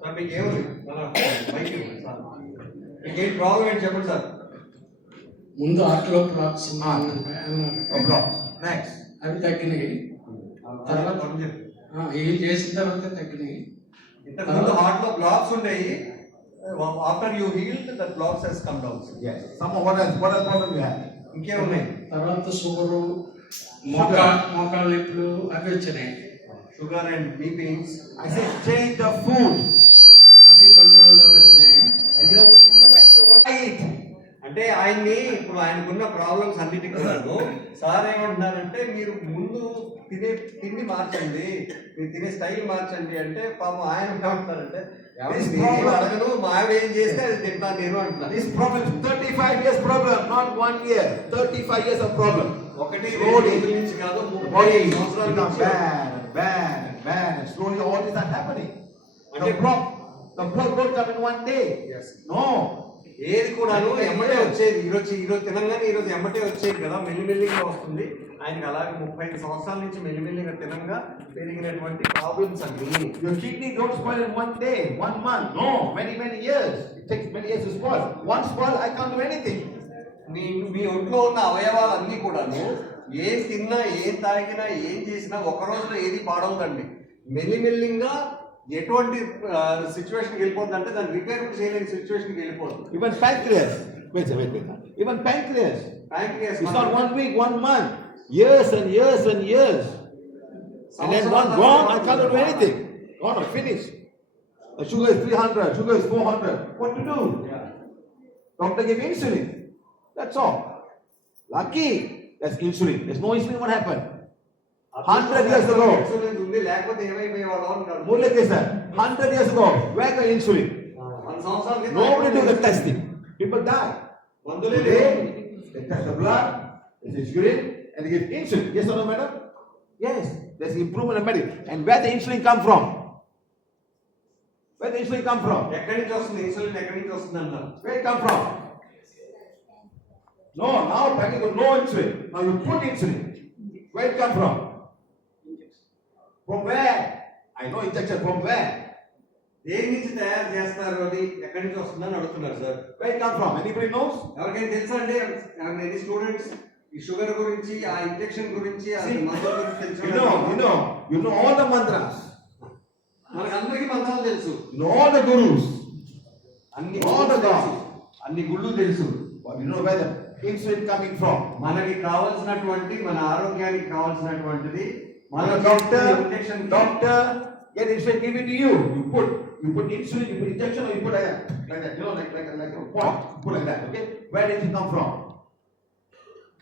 సార్ మీకు ఏముంది మీకు ఏంటి ప్రాబ్లం ఏంటి చెప్పండి సార్. ముందు ఆర్ట్లో బ్లాక్స్ నెక్స్ట్ అవి తగ్గినాయి. తర్వాత హీల్ చేసిన తర్వాత తగ్గినాయి. ఇంతకుముందు హార్ట్ లో బ్లాక్స్ ఉండేవి. After you healed the blocks he's come down. Yes. Some of what else problem you have? ఇంకేమున్నాయి? తర్వాత షుగరు, మోకాళ్ళ నొప్పులు అవి వచ్చినాయి. Sugar and BPs. I say change the food. అవి కంట్రోల్లోకి వచ్చినాయి. And you know what I eat? అంటే ఆయన్ని ఇప్పుడు ఆయనకున్న ప్రాబ్లమ్స్ అన్నిటికీ కూడాను సార్ ఏమంటున్నారంటే మీరు ముందు తిండి మార్చండి, మీరు తినే స్టైల్ మార్చండి అంటే పాపం ఆయన ఏమంటున్నారంటే అడగను మా ఆవిడ ఏం చేస్తే అది తింటాను నేను అంటున్నాను. This problem is 35 years problem, not 1 year. 35 years of problem. ఒకటి రోజుల నుంచి కాదు 30 సంవత్సరాల నుంచి bad and slowly all this are happening. The blood don't come in one day. Yes. No. ఏది కూడాను ఎమ్మటే వచ్చేది. ఈరోజు తినంగానే ఈరోజు ఎమ్మటే వచ్చేది కదా, మెల్లిమెల్లిగా వస్తుంది. ఆయనకి అలాగే 35 సంవత్సరాల నుంచి మెల్లిమెల్లిగా తినంగా పెరిగినటువంటి ప్రాబ్లమ్స్ అన్ని. Your kidney don't spoil in 1 day, 1 month. No, many years. It takes many years to spoil. Once spoil, I can't do anything. మీ ఒంట్లో ఉన్న అవయవాలన్నీ కూడాను ఏం తిన్నా ఏం తాగినా ఏం చేసినా ఒక రోజులో ఏది పాడవుతండి. మెల్లిమెల్లిగా ఎటువంటి సిచ్యువేషన్కి వెళ్ళిపోతుంది అంటే దాన్ని రిపేర్ చేయలేని సిచ్యువేషన్కి వెళ్ళిపోతుంది. Even pancreas. Wait. Even pancreas. It's not 1 week, 1 month. Years and years. And then one gone, I can't do anything. Gone, finished. The sugar is 300, sugar is 400. What to do? Yeah. Doctor gave insulin. That's all. Lucky, that's insulin. There's no insulin, what happened? 100 years ago. Insulin ఉంది, లేకపోతే ఏమైపోయేవాడు అంటారు. Murli sir, 100 years ago, where the insulin? 100 సంవత్సరాల క్రితం Nobody do the testing. People die. మందులే లేవు. Today, they test the blood, they test urine, and they give insulin. Yes or no, madam? Yes. There's improvement in medicine. And where the insulin come from? Where the insulin come from? ఎక్కడి నుంచి వస్తుంది ఇన్సులిన్, ఎక్కడి నుంచి వస్తుంది అంటారు. Where it come from? No, now practically no insulin. Now you put insulin. Where it come from? From where? I know injection from where? దేని నుంచి తయారు చేస్తారు, అది ఎక్కడి నుంచి వస్తుందని అడుగుతున్నారు sir. Where it come from? Anybody knows? ఎవరికైనా తెలుసా అండి? ఎనీ స్టూడెంట్స్ ఈ షుగర్ గురించి, ఆ ఇంజెక్షన్ గురించి, ఆ మందుల గురించి తెలుసు? You know all the mantras. మనకు అందరికీ మంత్రాలు తెలుసు. You know all the gurus. అన్ని All the తెలుసు, gods. అన్ని గుళ్ళు తెలుసు. But you know where the insulin coming from? మనకి కావాల్సినటువంటి, మన ఆరోగ్యానికి కావాల్సినటువంటిది మన Doctor injection. get insulin, give it to you. You put insulin, you put injection, or you put like that. You know, like a pot. You put like that. Okay. Where did it come from?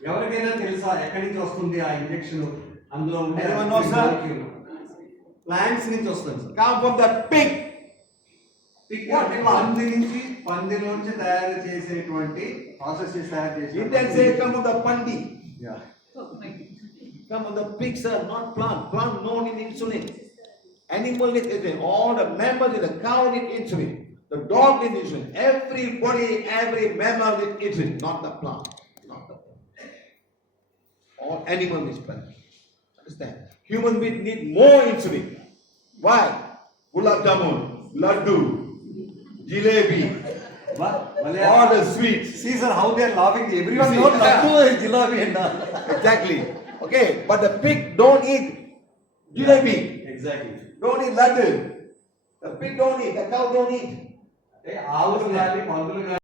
ఎవరికైనా తెలుసా ఎక్కడి నుంచి వస్తుంది ఆ ఇంజెక్షన్? అందులో ఉండే Anyone know, sir? Plants నుంచి వస్తుంది sir. Come from the pig. పందిలోంచి తయారు చేసేటువంటి ప్రాసెస్ చేసి తయారు చేసి. Indians say come from the pandi. Yeah. Come from the pigs, sir, not plant. Plant no need insulin. Animal need insulin. All the mammals in the cow need insulin. The dog need insulin. Everybody, every mammal need insulin, not the plant. Not the plant. All animal needs plant. Understand? Human being need more insulin. Why? Gulab jamun, laddu, jalebi, all the sweets. See sir, how they are laughing. Everyone knows laddu is jalebi and all. Exactly. Okay, but the pig don't eat jalebi. Exactly. Don't eat laddu. The pig don't eat. The cow don't eat. ఆవులు కానీ పందులు కానీ